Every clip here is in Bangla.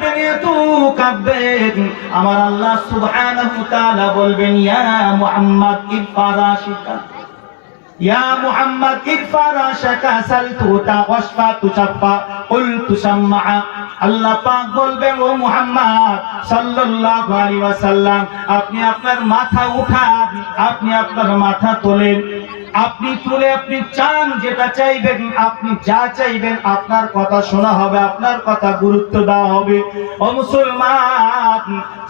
কাঁদবেন, এত কাঁদবেন, আমার আল্লাহ সুবহানাহু ওয়া তাআলা বলবেন, ইয়া মুহাম্মদ ইরফা রাশিকা, ইয়া মুহাম্মদ ইরফা রাশাকা, সাল তুতা ওয়াশফা তুশাফা, কুল তুসাম্মা। আল্লাহ পাক বলবেন, ও মুহাম্মদ সাল্লাল্লাহু আলাইহি ওয়াসাল্লাম, আপনি আপনার মাথা উঠান, আপনি আপনার মাথা তোলেন, আপনি তুলে আপনি চান যেটা চাইবেন, আপনি যা চাইবেন আপনার কথা শোনা হবে, আপনার কথা গুরুত্ব দেওয়া হবে। ও মুসলমান,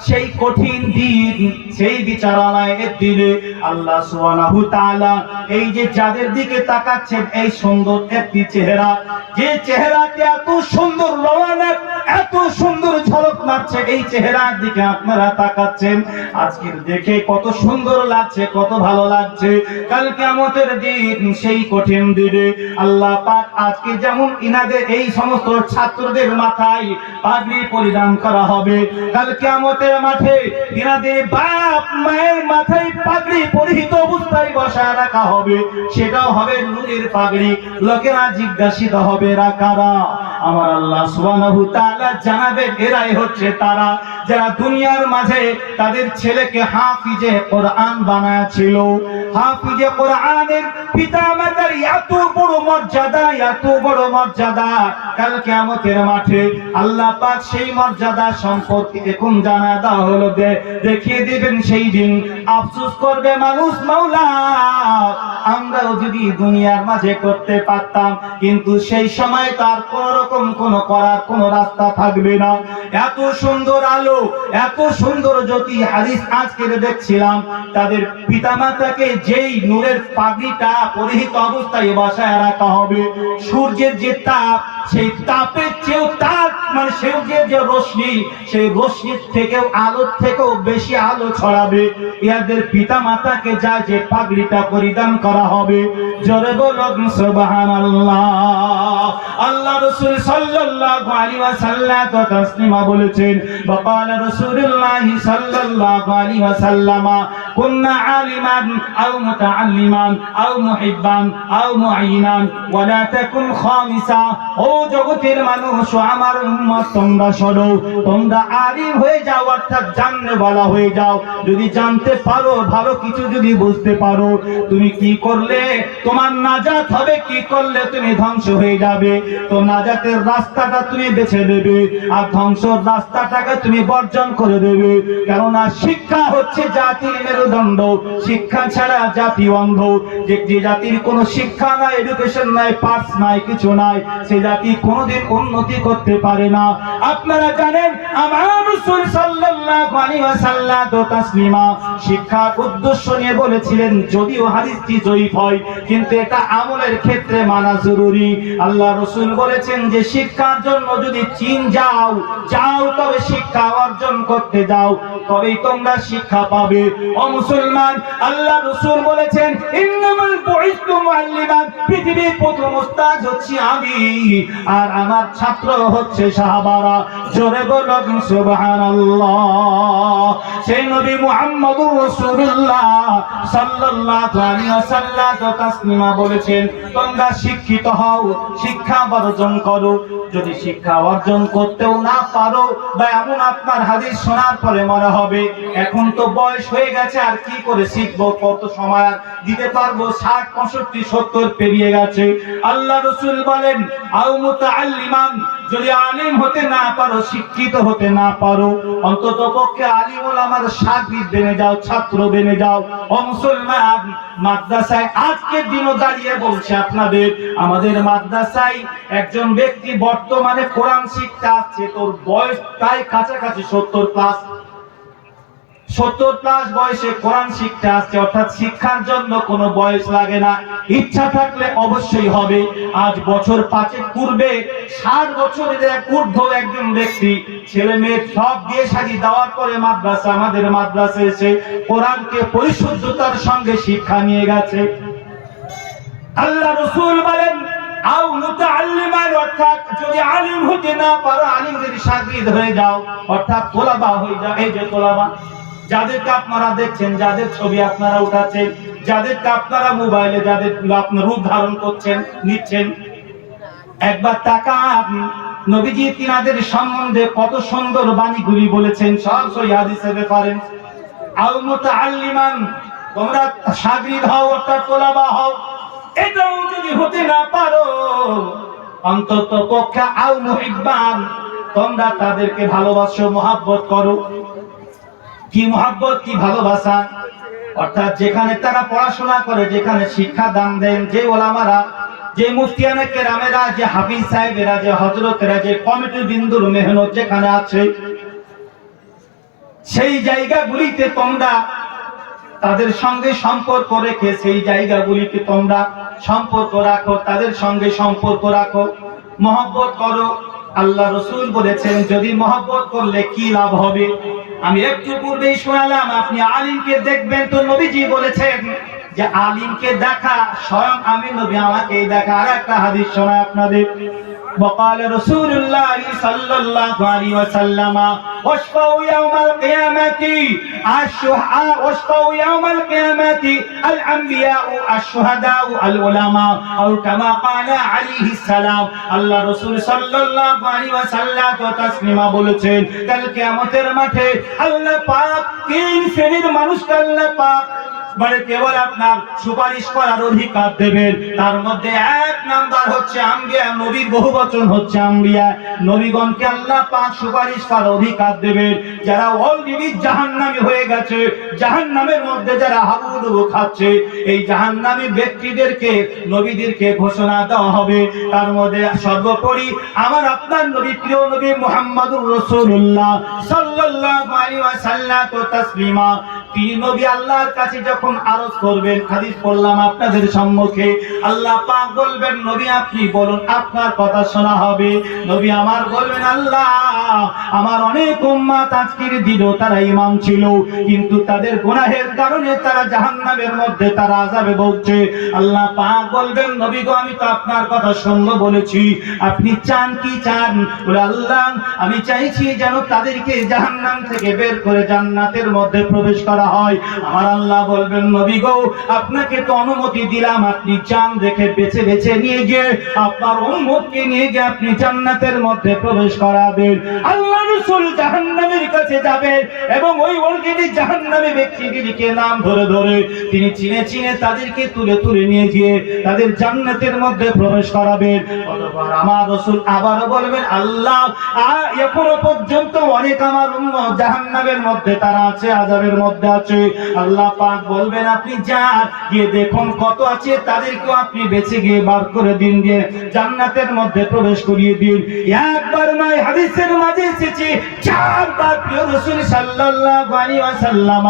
সেই কঠিন দিন, সেই বিচারালয়ের দিনে আল্লাহ সুবহানাহু ওয়া তাআলা এই যে যাদের দিকে তাকাচ্ছেন, এই সুন্দর একটি চেহারা, যে চেহারাটি এত সুন্দর রওয়ানা, এত সুন্দর ঝলক মারছে, এই চেহারার দিকে আপনারা তাকাচ্ছেন, আজকের দেখে কত সুন্দর লাগছে, কত ভালো লাগছে। কাল কিয়ামতের দিন, সেই কঠিন দিনে আল্লাহ পাক আজকে যেমন ইনাদের এই সমস্ত ছাত্রদের মাথায় পাগড়ি পরিধান করা হবে, কাল কিয়ামতের মাঠে ইনাদের বাপ মায়ের মাথায় পাগড়ি পরিহিত অবস্থায় বসায় রাখা হবে, সেটাও হবে নূরের পাগড়ি। লোকেরা জিজ্ঞাসিত হবে, এরা কারা? আমার আল্লাহ সুবহানাহু ওয়া তাআলা জানাবেন, এরাই হচ্ছে তারা যারা দুনিয়ার মাঝে তাদের ছেলেকে হাফিজে কোরআন বানাচ্ছিল। হাফিজে কোরআনের পিতামাতার এত বড় মর্যাদা, এত বড় মর্যাদা, কাল কিয়ামতের মাঠে আল্লাহ পাক সেই মর্যাদা সম্পর্কে এখন জানা দেওয়া হলো, দেখিয়ে দিবেন। সেই দিন আফসোস করবে মানুষ, মাওলা আমরাও যদি দুনিয়ার মাঝে করতে পারতাম, কিন্তু সেই সময় তার কোন রকম কোন করার কোন রাস্তা থাকবে না। এত সুন্দর আলো, এত সুন্দর জ্যোতি। হাদিস আজকে দেখছিলাম, তাদের পিতামাতাকে যেই নূরের পাগড়িটা পরিহিত অবস্থায় বসায় রাখা হবে, সূর্যের যে তাপ, সেই তাপের চেয়েও তাপ, মানে সূর্যের যে রশ্মি, সেই রশ্মির থেকেও, আলোর থেকেও বেশি আলো ছড়াবে ইয়াদের পিতামাতাকে যা যে পাগড়িটা পরিধান করা হবে। জোরে বলুন সুবহানাল্লাহ। আল্লাহ রাসূল সাল্লাল্লাহু আলাইহি ওয়াসাল্লাম তো তাসলিমা বলেছেন, ওয়াকালা রাসূলুল্লাহ সাল্লাল্লাহু আলাইহি ওয়াসাল্লাম, কুননা আলিমান আও মুতাআল্লিমান আও মুহিব্বান আও মুআইনান ওয়া লা তাকুন খামিসা। ও জগতের মানুষ, আমার উম্মত, তোমরা শোনো, তোমরা আলিম হয়ে যাও, অর্থাৎ জানতে বলা হয়ে যাও। যদি জানতে পারো, ভালো কিছু যদি বুঝতে পারো, তুমি কি করলে তোমার নাজাত হবে, কি করলে তুমি ধ্বংস হয়ে যাবে, তো নাজাতের রাস্তাটা তুমি বেছে নেবে, আর ধ্বংসের রাস্তাটাকে তুমি বর্জন করে দেবে। কেননা শিক্ষা হচ্ছে জাতির মেরুদণ্ড, শিক্ষা ছাড়া জাতি অন্ধ। যে জাতির কোনো শিক্ষা নাই, এডুকেশন নাই, পার্স নাই, কিছু নাই, সে জাতি কোনোদিন উন্নতি করতে পারে না। আপনারা জানেন, আমার রাসূল সাল্লাল্লাহু আলাইহি ওয়াসাল্লাম তো তাসলিমা শিক্ষার উদ্দেশ্য নিয়ে বলেছিলেন, যদিও হাদিসটি জয়ীফ হয়, কিন্তু এটা আমলের ক্ষেত্রে মানা জরুরি। আল্লাহ রাসূল বলেছেন যে শিক্ষার জন্য যদি চীন যাও, তবে শিক্ষা অর্জন করতে যাও, তবেই তোমরা শিক্ষা পাবে। ও মুসলমান, আল্লাহ রাসূল বলেছেন, ইন্নামাল বুইসতু মুআল্লিমান, পৃথিবীর প্রথম উস্তাদ হচ্ছি আমি, আর আমার ছাত্র হচ্ছে সাহাবারা। জোরে বলুন সুবহানাল্লাহ। সেই নবী মুহাম্মদুর রাসূলুল্লাহ সাল্লাল্লাহু আলাইহি ওয়াসাল্লাম তাসলিমা বলেছেন, তোমরা শিক্ষিত হও, শিক্ষা অর্জন করো। যদি শিক্ষা অর্জন করতেও না পারো, বা এমন আপনার হাদিস শোনার পরে মনে হবে এখন তো বয়স হয়ে গেছে, আর কি করে শিখবো, কত সময় আর দিতে পারবো, 60, 65, 70 পেরিয়ে গেছে। আল্লাহ রাসূল বলেন, আও মুতাআল্লিমান, যদি আলিম হতে না পারো, শিক্ষিত হতে না পারো, অন্তত পক্ষে আলিম ওলামার শাগির্দ বেনে যাও, ছাত্র বেনে যাও। ও মুসলমান, মাদ্রাসায় আজকের দিনও দাঁড়িয়ে বলছে আপনাদের, আমাদের মাদ্রাসায় একজন ব্যক্তি বর্তমানে কোরআন শিখতে আসছে, তোর বয়স প্রায় কাছাকাছি 70+। 70+ বয়সে কোরআন শিখতে আসছে, অর্থাৎ শিক্ষার জন্য কোনো বয়স লাগে না, ইচ্ছা থাকলে অবশ্যই হবে। আজ বছর 5 পূর্বে 60 বছরের এক ঊর্ধ্ব একজন ব্যক্তি, ছেলে মেয়ে সব বিয়ে শাদী দেওয়ার পরে আমাদের মাদ্রাসায় এসে কোরআনকে পরিশুদ্ধতার সঙ্গে শিক্ষা নিয়ে গেছে। আল্লাহ রাসূল বলেন, আও মুতাআল্লিমান, অর্থাৎ যদি আলিম হতে না পারো, আলিমদের শাগির্দ হয়ে যাও, অর্থাৎ তোলাবা হয়ে যাও। এই যে তোলাবা, যাদেরকে আপনারা দেখছেন, যাদের ছবি আপনারা উঠাচ্ছেন, যাদেরকে আপনারা মোবাইলে যাদের আপনার রূপ ধারণ করছেন, নিচ্ছেন, একবার তাকান, নবীজি তিনাদের সম্বন্ধে কত সুন্দর বাণীগুলি বলেছেন, সব সহিহ হাদিসে রেফারেন্স। আও মুতাআল্লিমান, তোমরা শাগরিদ হও অর্থাৎ তোলাবা হও, এটাও যদি হতে না পারো অন্তত পক্ষে আও মুহিব্বান, তোমরা তাদেরকে ভালোবাসো, মহব্বত করো। কি মহব্বত, কি ভালোবাসা? অর্থাৎ যেখানে তারা পড়াশোনা করে, যেখানে শিক্ষা দান দেন, যে ওলামারা, যে মুফতিয়ানে কেরামেরা, যে হাফিজ সাহেবেরা, যে হযরতেরা, যে কমিটির বিন্দুর মেহনত যেখানে আছে, সেই জায়গাগুলিতে তোমরা তাদের সঙ্গে সম্পর্ক রেখে, সেই জায়গাগুলিতে তোমরা সম্পর্ক রাখো, তাদের সঙ্গে সম্পর্ক রাখো, মহব্বত করো। আল্লাহ রাসূল বলেছেন যদি মহব্বত করলে কি লাভ হবে। আমি একটু পূর্বেই শোনালাম, আপনি আলিমকে দেখবেন তো নবীজি বলেছেন যে আলিমকে দেখা স্বয়ং আমি নবী আমাকেই দেখা। আর একটা হাদিস শোনাই আপনাদের। وقال رسول الله صلى الله عليه وسلم واشفعوا يوم القيامة الشهداء، واشفعوا يوم القيامة الأنبياء الشهداء العلماء، أو كما قال عليه السلام। আল্লাহ রাসূল সাল্লাল্লাহু আলাইহি ওয়াসাল্লাম তাসলিমা বলেছেন কাল কিয়ামতের মাঠে আল্লাহ পাক তিন শ্রেণীর মানুষকে আল্লাহ পাক মানে কেবল আপনার সুপারিশ করার অধিকার দেবেন। তার মধ্যে এক নাম্বার হচ্ছে আম্বিয়া, নবীর বহুবচন হচ্ছে আম্বিয়া। নবীগণকে আল্লাহ পাক সুপারিশ করার অধিকার দেবেন। যারা অলরেডি জাহান্নামী হয়ে গেছে, জাহান্নামের মধ্যে যারা হাবুডুবু খাচ্ছে, এই জাহান্নামী ব্যক্তিদেরকে নবীদেরকে ঘোষণা দেওয়া হবে। তার মধ্যে সর্বোপরি আমার আপনার নবী, প্রিয় নবী মুহাম্মদুর রাসূলুল্লাহ সাল্লাল্লাহু আলাইহি ওয়াসাল্লাম তাসলিমা, তিনি নবী আল্লাহর কাছে যখন আরজ করবেন, হাদিস পড়লাম আপনাদের সম্মুখে, আল্লাহ পাক বলবেন নবী আপনি বলুন, আপনার কথা শোনা হবে। নবী আমার বলবেন আল্লাহ আমার অনেক উম্মত আজকের দিনও তারা ঈমান ছিল, কিন্তু তাদের গুনাহের কারণে তারা জাহান্নামের মধ্যে তারা আযাবে ভুগছে। আল্লাহ পাক বলবেন নবী গো আমি তো আপনার কথা শুনবো বলেছি, আপনি চান কি চান? বলে আল্লাহ আমি চাইছি যেন তাদেরকে জাহান্নাম থেকে বের করে জান্নাতের মধ্যে প্রবেশ করা হয়। আমার আল্লাহ বলবেন নবী গো আপনাকে তো অনুমতি দিলাম, আপনি চান দেখে বেছে বেছে নিয়ে গিয়ে আপনার উম্মতকে নিয়ে গিয়ে আপনি জান্নাতের মধ্যে প্রবেশ করাবেন। আল্লাহ রাসূল জাহান্নামের কাছে যাবেন এবং ওই অলরেডি জাহান্নামী ব্যক্তিদেরকে নাম ধরে ধরে তিনি চিনে চিনে তাদেরকে তুলে তুলে নিয়ে গিয়ে তাদের জান্নাতের মধ্যে প্রবেশ করাবেন। অতঃপর আমার রাসূল আবারও বলবেন আল্লাহ এখনো পর্যন্ত অনেক আমার উম্মত জাহান্নামের মধ্যে তারা আছে, আযাবের মধ্যে আছে। আল্লাহ পাক বলবেন আপনি যান গিয়ে দেখুন কত আছে, তাদেরকেও আপনি বেছে গিয়ে বার করে দিন, দিয়ে জান্নাতের মধ্যে প্রবেশ করিয়ে দিন। একবার নয়, হাদিসের মাঝে এসেছে চারবার প্রিয় রাসূল সাল্লাল্লাহু আলাইহি ওয়াসাল্লাম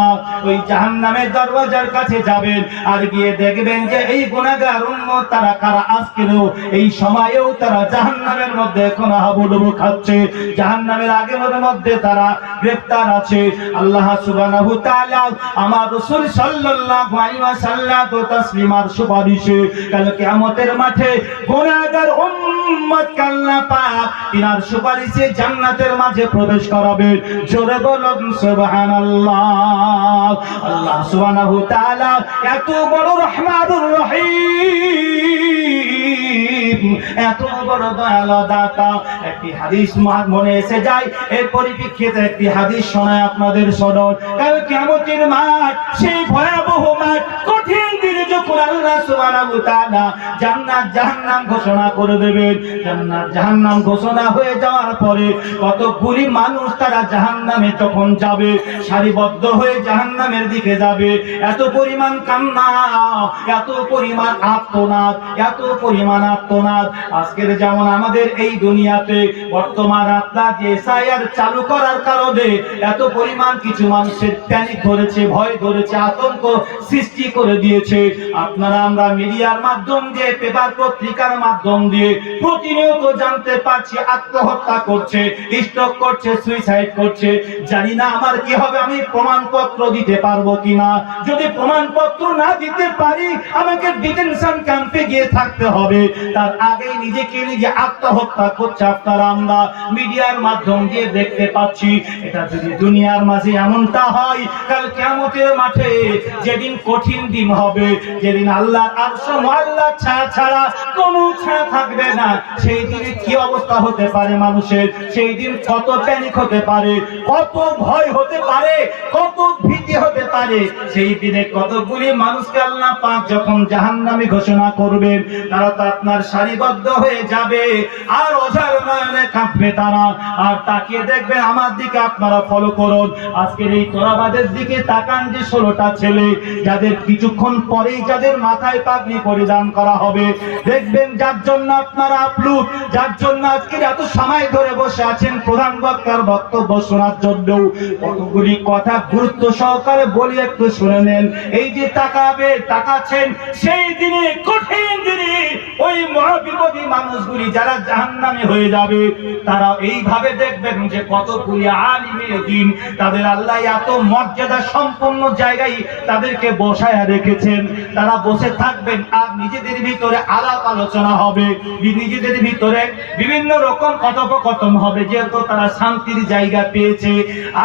ওই জাহান্নামের দরওয়াজার কাছে যাবেন আর গিয়ে দেখবেন যে এই গুনাহগার উম্মত তারা কারা আজকেও এই সময়েও তারা জাহান্নামের মধ্যে এখন হাবুডুবু খাচ্ছে, জাহান্নামের আগের মধ্যে তারা গ্রেফতার আছে। আল্লাহ সুবহানাহু ওয়া তাআলা আমার রাসূল সাল্লাল্লাহু আলাইহি ওয়াসাল্লাম তাসলিমার সুপারিশে কাল কিয়ামতের মাঠে গুনাহগার উম্মতকে আল্লাহ পাক তিনার সুপারিশে জান্নাতের মাঝে প্রবেশ করাবেন। জোরে বলুন সুবহানাল্লাহ। আল্লাহ সুবহানাহু ওয়া তাআলা এত বড় রহমানুর রহিম, এত বড় দয়ালু দাতা। একটি হাদিস মনে এসে যায়, এর পরিপ্রেক্ষিতে একটি হাদিস শোনায় আপনাদের শুনুন। কাল কিয়ামতের মাঠ সেই ভয়াবহ মাঠ, কঠিন দিনে যখন আল্লাহ সুবহানাহু ওয়া তাআলা জান্নাত জাহান্নাম ঘোষণা করে দেবেন, জান্নাত জাহান্নাম ঘোষণা হয়ে যাওয়ার পরে কতগুলি মানুষ তারা জাহান্নামে যখন যাবে, সারিবদ্ধ হয়ে জাহান্নামের দিকে যাবে, এত পরিমাণ কান্না, এত পরিমাণ আর্তনাদ, এত পরিমাণ আর্তনাদ। আজকের যেমন আমাদের এই দুনিয়াতে বর্তমান আপনার যে এসআইআর চালু করার কারণে এত পরিমাণ কিছু মানুষের প্যানিক ধরেছে, ভয় ধরেছে, আতঙ্ক সৃষ্টি করে দিয়েছে। আপনারা আমরা মিডিয়ার মাধ্যম দিয়ে, পেপার পত্রিকার মাধ্যম দিয়ে প্রতিনিয়ত জানতে পারছি আত্মহত্যা করছে, স্ট্রোক করছে, সুইসাইড করছে। জানি না আমার কি হবে, আমি প্রমাণপত্র দিতে পারবো কিনা। যদি প্রমাণপত্র না দিতে পারি আমাকে ডিটেনশন ক্যাম্পে গিয়ে থাকতে হবে। তার আগে আগেই নিজেকে নিজে আত্মহত্যা করছে আপনারা আমরা মিডিয়ার মাধ্যম দিয়ে দেখতে পাচ্ছি। এটা যদি দুনিয়ার মাঝে এমনটা হয়, কাল কিয়ামতের মাঠে যেদিন কঠিন দিন হবে, যেদিন আল্লাহর আরশ আল্লাহর ছায়া ছাড়া কোনো ছায়া থাকবে না, সেই দিনে কি অবস্থা হতে পারে মানুষের, সেই দিন কত প্যানিক হতে পারে, কত ভয় হতে পারে, কত ভীতি হতে পারে। সেই দিনে কতগুলি মানুষকে আল্লাহ পাক যখন জাহান্নামী ঘোষণা করবেন, তারা তো আপনার সারিবদ্ধ হয়ে যাবে আর অঝার নয়নে কাঁপবে তারা, আর তাকিয়ে দেখবে আমার দিকে। আপনারা ফলো করুন, আজকের এই তোরাবাদের দিকে তাকান, যে 16টা ছেলে যাদের কিছুক্ষণ পরেই যাদের মাথায় পাগড়ি পরিধান করা হবে, দেখবেন যার জন্য আপনারা আপ্লুত, যার জন্য আজকের এত সময় ধরে বসে আছেন প্রধান বক্তার বক্তব্য শোনার জন্য, কতগুলি কথা গুরুত্ব সহকারে বলি, একটু শুনে নেন। এই যে তাকাচ্ছেন, সেই দিনে কঠিন দিনে ওই মহাবিপদী মানুষগুলি যারা জাহান্নামী হয়ে যাবে, তারা এইভাবে দেখবেন যে কতগুলি আলিমের দিন তাদের আল্লাহ এত মর্যাদা সম্পন্ন জায়গায় তাদেরকে বসায়া রেখেছেন। তারা বসে থাকবেন আর নিজেদের ভিতরে আলাপ আলোচনা হবে, নিজেদের ভিতরে বিভিন্ন রকম কথোপকথন হবে, যেহেতু তারা শান্তির জায়গা পেয়েছে।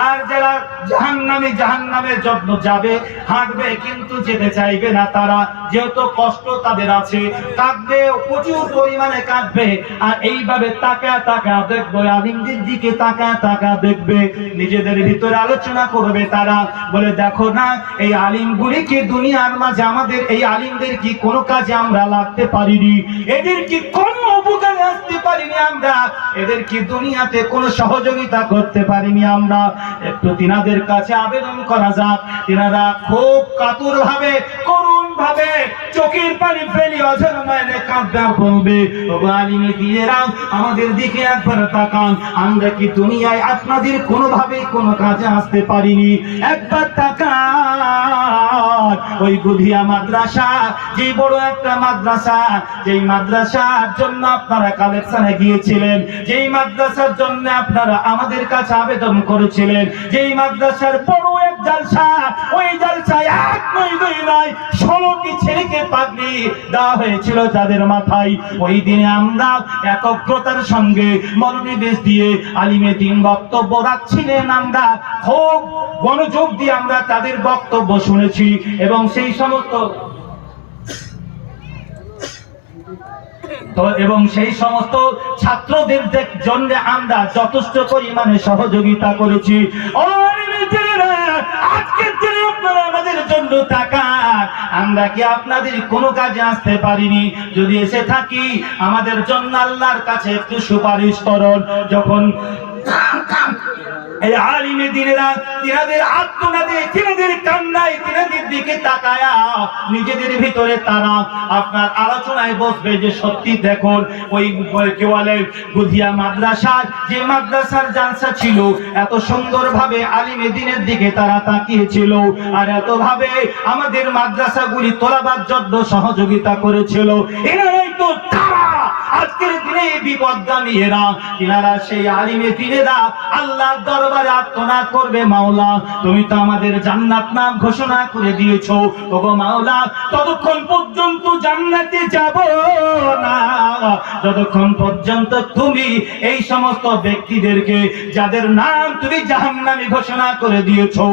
আর যারা জাহান্নামের জন্য যাবে, হাঁটবে কিন্তু যেতে চাইবে না তারা, যেহেতু কষ্ট তাদের আছে, কাঁদবে, প্রচুর পরিমাণে কাঁদবে। আর এইভাবে তাকা দেখবে, আলিমদের দিকে তাকা দেখবে, নিজেদের ভিতরে আলোচনা করবে তারা, বলে দেখো না এই আলিমগুলি কি দুনিয়ার মাঝে আমাদের এই আলিমদের কি কোনো কাজে আমরা লাগতে পারিনি, এদের কি কোনো উপকারে আসতে পারিনি আমরা, এদের কি দুনিয়াতে কোনো সহযোগিতা করতে পারিনি আমরা। একটু তিনাদের কাছে আবেদন করা যাক, তিনারা খুব কাতর ভাবে, করুণ ভাবে চোখের পানি ফেলে অঝর নয়নে কাঁদবে, বলবে ওগো আলিমে দিয়েরা আমাদের দিকে একবার তাকান, আমরা কি দুনিয়ায় আপনাদের কোনোভাবে কোনো কাজে আসতে পারিনি, একবার তাকান। ওই গুধিয়া মাদ্রাসা, যে বড় একটা মাদ্রাসা, যেই মাদ্রাসার জন্য আপনারা কালেকশনে গিয়েছিলেন, যেই মাদ্রাসার জন্য আপনারা আমাদের কাছে আবেদন করেছিলেন, যেই মাদ্রাসার বড় এক জালসা, ওই জালসায় এক নয় দুই নয় 16টি ছেলেকে পাগড়ি দেওয়া হয়েছিল তাদের মাথায়। ওই দিনে আমরা একগ্রতার সঙ্গে মনোনিবেশ দিয়ে আলিমে দিন বক্তব্য রাখছিলেন, আমরা খুব মনোযোগ দিয়ে আমরা তাদের বক্তব্য শুনেছি, এবং সেই সমস্ত ছাত্রদের জন্য আমরা যথেষ্ট পরিমাণে সহযোগিতা করেছি। আজকের দিনে আপনারা আমাদের জন্য তাকান, আমরা কি আপনাদের কোনো কাজে আসতে পারিনি? যদি এসে থাকি, আমাদের জন্য আল্লাহর কাছে একটু সুপারিশ করুন। যখন এই আলিমে দিনেরা তিনাদের আত্মনাদে, তিনাদের কান্নায়, তিনাদের দিকে তাকায়া নিজেদের ভিতরে তারা আপনার আলোচনায় বসবে যে সত্যি দেখুন ওই কে বলে গুধিয়া মাদ্রাসার, যে মাদ্রাসার জালসা ছিল, এত সুন্দরভাবে আলিমে দিনের দিকে তারা তাকিয়েছিল, আর এত ভাবে আমাদের মাদ্রাসাগুলি তোলাবার জন্য সহযোগিতা করেছিল। এরাই তো তারা আজকের দিনে বিপদগামী এরা, এনারা সেই আলিমে দিনেরা আল্লাহর দরবারে আর্তনাদ করবে, মাওলা তুমি তো আমাদের জান্নাত নাম ঘোষণা করে দিয়েছো, ওগো মাওলা ততক্ষণ পর্যন্ত জান্নাতে যাব না যতক্ষণ পর্যন্ত তুমি এই সমস্ত ব্যক্তিদেরকে যাদের নাম তুমি জাহান্নামী ঘোষণা করে দিয়েছো,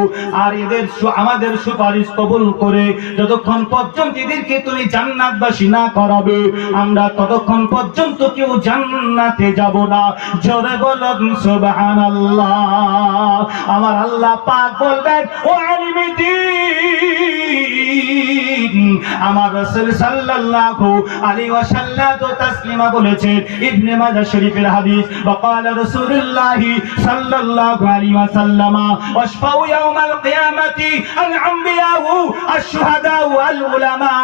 আর এদের আমাদের সুপারিশ কবুল করে যতক্ষণ পর্যন্ত এদেরকে তুমি জান্নাতবাসী না করাবে, আমরা ততক্ষণ পর্যন্ত কেউ জান্নাতে যাব না। জোরে বলুন সুবহানাল্লাহ। আমার আল্লাহ পাক বলবেন, ও আলিমে দ্বীন, আমার রাসূল সাল্লাল্লাহু আলাইহি ওয়াসাল্লাম তাসলিমা বলেছেন, ইবনে মাজাহ শরীফের হাদিস, ওয়াকালা রাসূলুল্লাহ সাল্লাল্লাহু আলাইহি ওয়াসাল্লাম ওয়াশফাউ ইয়াউমাল কিয়ামাতি আল আমবিয়া আশ-শুহাদা ওয়াল উলামা।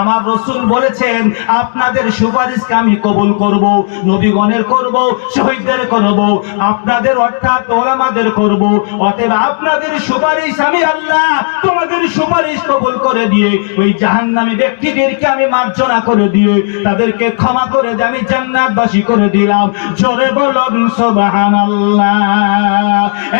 আমার রাসূল বলেছেন, আপনাদের সুপারিশকে আমি কবুল করব, নবীগণের করব, শহীদদের করব, আপনাদের অর্থাৎ ওলামাদের করব। অতএব আপনাদের সুপারিশ আমি আল্লাহ তোমাদের সুপারিশ কবুল করে দিয়ে ওই জাহান্নামী ব্যক্তিদেরকে আমি মার্জনা করে দিয়ে তাদেরকে ক্ষমা করে দিয়ে আমি জান্নাতবাসী করে দিলাম। জোরে বলুন সুবহানাল্লাহ।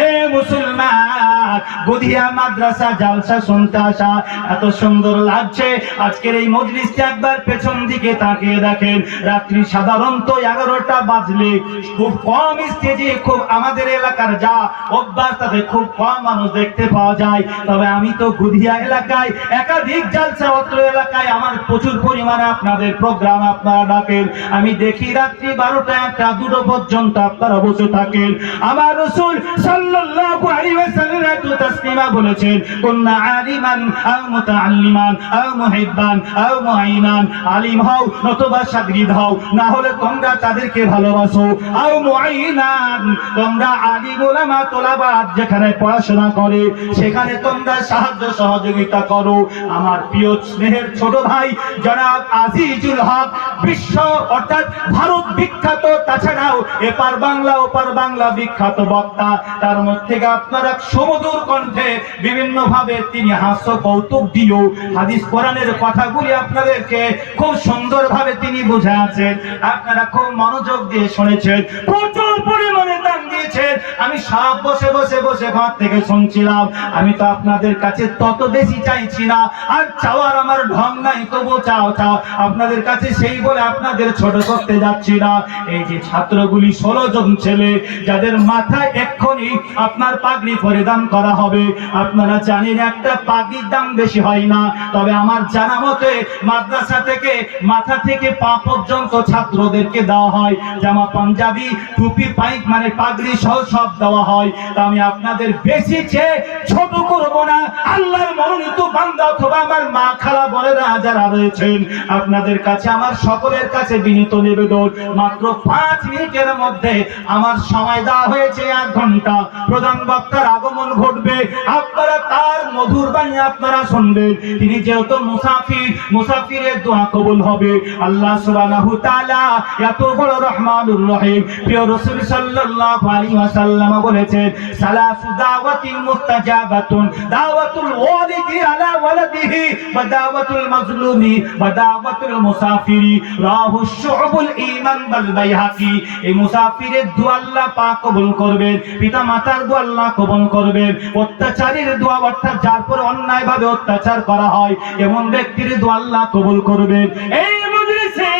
এ মুসলমান, গদিয়া মাদ্রাসা জালসা শুনতে আসা। এত সুন্দর লাগছে আজকের এই মজলিসটা, একবার পেছন দিকে তাকিয়ে দেখেন। রাত্রি সাধারণত 11টা বাজলে খুব কম স্টেজে, খুব আমাদের এলাকার যা অভ্যাস তাতে খুব কম মানুষ দেখতে পাওয়া যায়। তবে আমি তো গদিয়া এলাকায় একাধিক জালসা, অত্র এলাকায় আমার প্রচুর পরিমাণে আপনাদের প্রোগ্রাম আপনারা ডাকেন। আমি দেখি রাত্রি 12টা 1টা 2টো পর্যন্ত আপনারা বসে থাকেন। আমার রাসূল সাল্লাল্লাহু আলাইহি ওয়াসাল্লাম একটু তাসলিমা বলেছেন, কুননা আলিমান আও মুতাআল্লিমান আও মুহিব্বান আও মুআইনান। আলিম হও নতুবা শাগরিদ হও, না হলে তোমরা তাদেরকে ভালোবাসো। আও মুআইনান, তোমরা আলিম উলামা তোলাবা যেখানে পড়াশোনা করে সেখানে তোমরা সাহায্য সহযোগিতা করো। আমার প্রিয় স্নেহের ছোট ভাই জনাব আজিজুল হক, বিশ্ব অর্থাৎ ভারত বিখ্যাত, তাছাড়াও এপার বাংলা ওপার বাংলা বিখ্যাত বক্তা। তার মধ্যে আপনারা সুমধুর কণ্ঠে বিভিন্ন ভাবে তিনি হাস্য কৌতুক দিও হাদিস কোরআনের কথাগুলি আপনাদেরকে খুব সুন্দর ভাবে তিনি বুঝাচ্ছেন। আপনারা খুব মনোযোগ দিয়ে শুনেছেন, প্রচুর পরিমাণে দান দিয়েছেন। আমি সব বসে বসে বসে ঘর থেকে শুনছিলাম। আমি তো আপনাদের কাছে তত বেশি চাইছি না, আর চাওয়ার আমার ঢং নাই, তবু চাও চাও আপনাদের কাছে, সেই বলে আপনাদের ছোট করতে যাচ্ছি না। এই যে ছাত্রগুলি 16 জন ছেলে যাদের মাথায় এক্ষুনি আপনার পাগড়ি পরিধান করা হবে, আপনারা জানেন একটা পাগড়ির দাম বেশি হয় না, তবে আমার জানা মতে মাদ্রাসা থেকে মাথা থেকে পা পর্যন্ত ছাত্রদেরকে দেওয়া হয় জামা, পাঞ্জাবি, টুপি, পাইক মানে পাগড়ি সহ সব দেওয়া হয়। তা আমি আপনাদের বেশি চেয়ে ছোট করব না। আল্লাহর মনোনীত বান্দা অথবা আমার মা খালা বোনেরা যারা রয়েছেন, আপনাদের কাছে আমার সকলের কাছে বিনীত নিবেদন, মাত্র 5 মিনিটের মধ্যে আমার সময় দেওয়া হয়েছে 1 ঘন্টা। প্রধান বক্তার আগমন ঘটবে, আপনারা তার মধুর বাণী আপনারা শুনবেন। তিনি যেহেতু মুসাফির, মুসাফিরের দোয়া কবুল হবে। আল্লাহ সুবহানাহু তাআলা এত বড় রহমানুর রহিম। প্রিয় রাসূল সাল্লাল্লাহু আলাইহি ওয়াসাল্লাম বলেছেন, সালাসু দাওয়াতিন মুস্তাজাবাতুন, দাওয়াতুল ওয়ালিদি আলা ওয়ালাদিহি ওয়া দাওয়াতুল মাজলুমি ওয়া দাওয়াতুল মুসাফিরি, রাহু শুবুল ঈমান বাল বাইহাকি। এই মুসাফিরের দোয়া আল্লাহ পাক কবুল করবেন, পিতা মাতার দোয়া আল্লাহ কবুল করবেন, অত্যাচারীর দোয়া অর্থাৎ যার পর অন্যায়ভাবে অত্যাচার করা হয় এমন ব্যক্তির দোয়া আল্লাহ কবুল করবেন। এই মজলিসে